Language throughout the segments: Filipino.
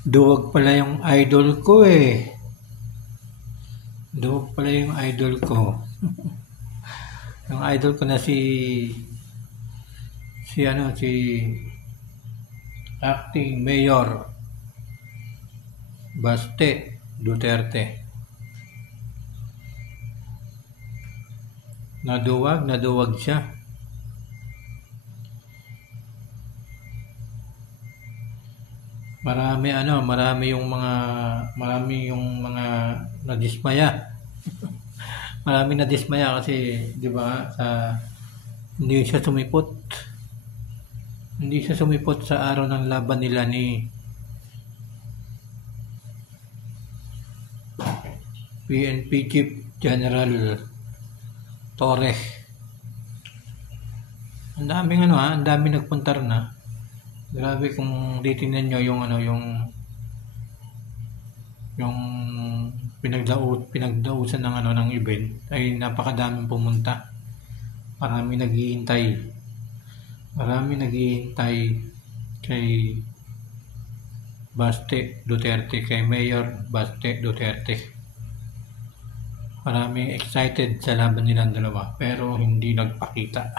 Duwag pala yung idol ko eh. Duwag pala yung idol ko. Yung idol ko na si acting mayor Baste Duterte. Naduwag siya. Marami yung mga nadismaya. Marami nadismaya kasi 'di ba hindi siya sumipot. Hindi siya sumipot sa araw ng laban nila ni PNP Chief General Torre. Ang daming nagpunta na. Grabe kung titingnan nyo yung pinagdausan ng event ay napakadaming pumunta. Marami naghihintay kay Baste Duterte, kay Mayor Baste Duterte. Marami excited sa laban nilang dalawa pero hindi nagpakita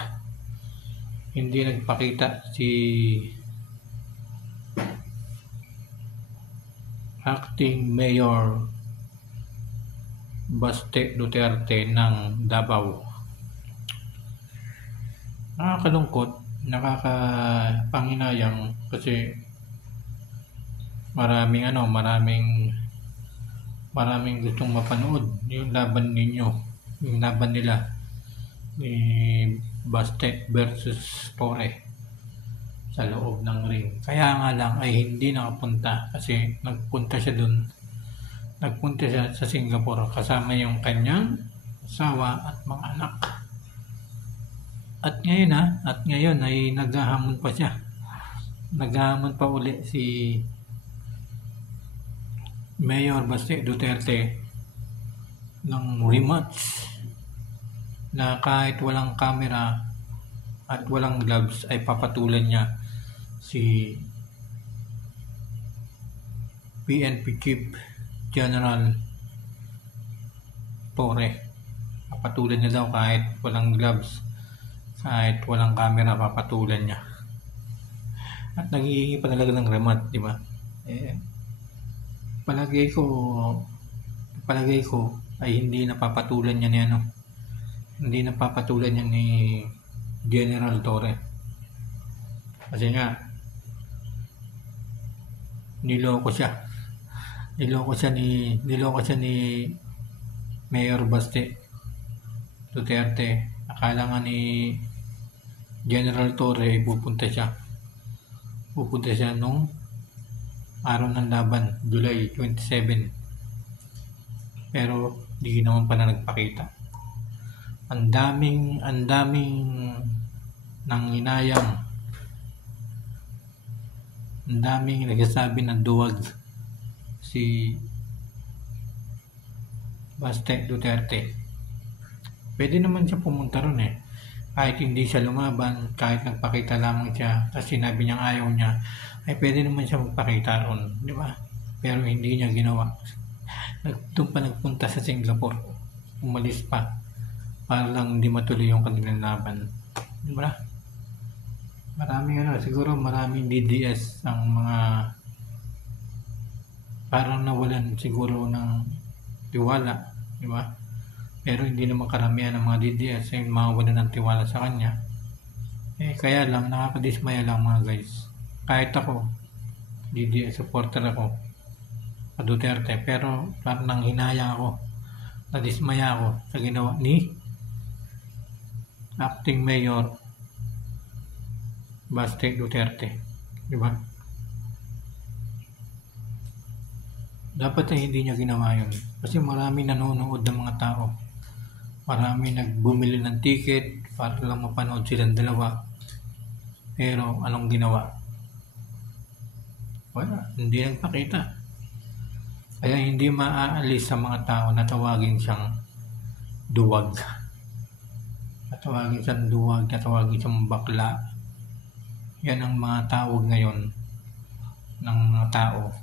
si acting Mayor Baste Duterte ng Davao. Nakakalungkot, nakakapanginayang kasi maraming gustong mapanood yung laban nila ni Baste versus Torre sa loob ng ring. Kaya nga lang ay hindi nakapunta kasi nagpunta siya sa Singapore kasama yung kanyang asawa at mga anak. At ngayon ay naghahamon pa siya. Naghahamon pa uli si Mayor Baste Duterte ng rematch na kahit walang camera at walang gloves ay papatulan niya si PNP Chief General Torre. Papatulan niya daw kahit walang gloves, kahit walang camera, papatulan niya. At naghihingi pa talaga ng rematch, di ba? Palagay ko ay hindi napapatulan niya ni General Torre. Kasi nga niloko siya ni Mayor Baste Duterte. Akala nga ni General Torre pupunta siya nung araw ng laban, July 27. Pero di naman pala nagpakita. Ang daming nanginayang. Ang daming nagsasabi ng duwag si Baste Duterte. Pwede naman siya pumunta ron eh. Kahit hindi siya lumaban, kahit nagpakita lamang siya, kasi sinabi niyang ayaw niya, ay pwede naman siya magpakita ron, di ba? Pero hindi niya ginawa. Doon pa nagpunta sa Singapore. Umalis pa para lang hindi matuloy yung kanilang laban. Di ba? Siguro maraming DDS ang mga parang nawalan siguro ng tiwala, di ba? Pero hindi naman karamihan ng mga DDS ay mawalan ng tiwala sa kanya. Kaya lang, nakakadismaya lang mga guys. Kahit ako, DDS supporter ako sa Duterte, pero parang nanghinaya ako, nadismaya ako sa ginawa ni acting Mayor Baste Duterte, di ba? Dapat ay hindi niya ginawa yun kasi marami nanonood ng mga tao, marami nagbumili ng ticket para lang mapanood silang dalawa. Pero anong ginawa? Wala, hindi nagpakita. Kaya hindi maaalis sa mga tao na tawagin siyang duwag. Natawagin siyang bakla. Yan ang mga tawag ngayon ng mga tao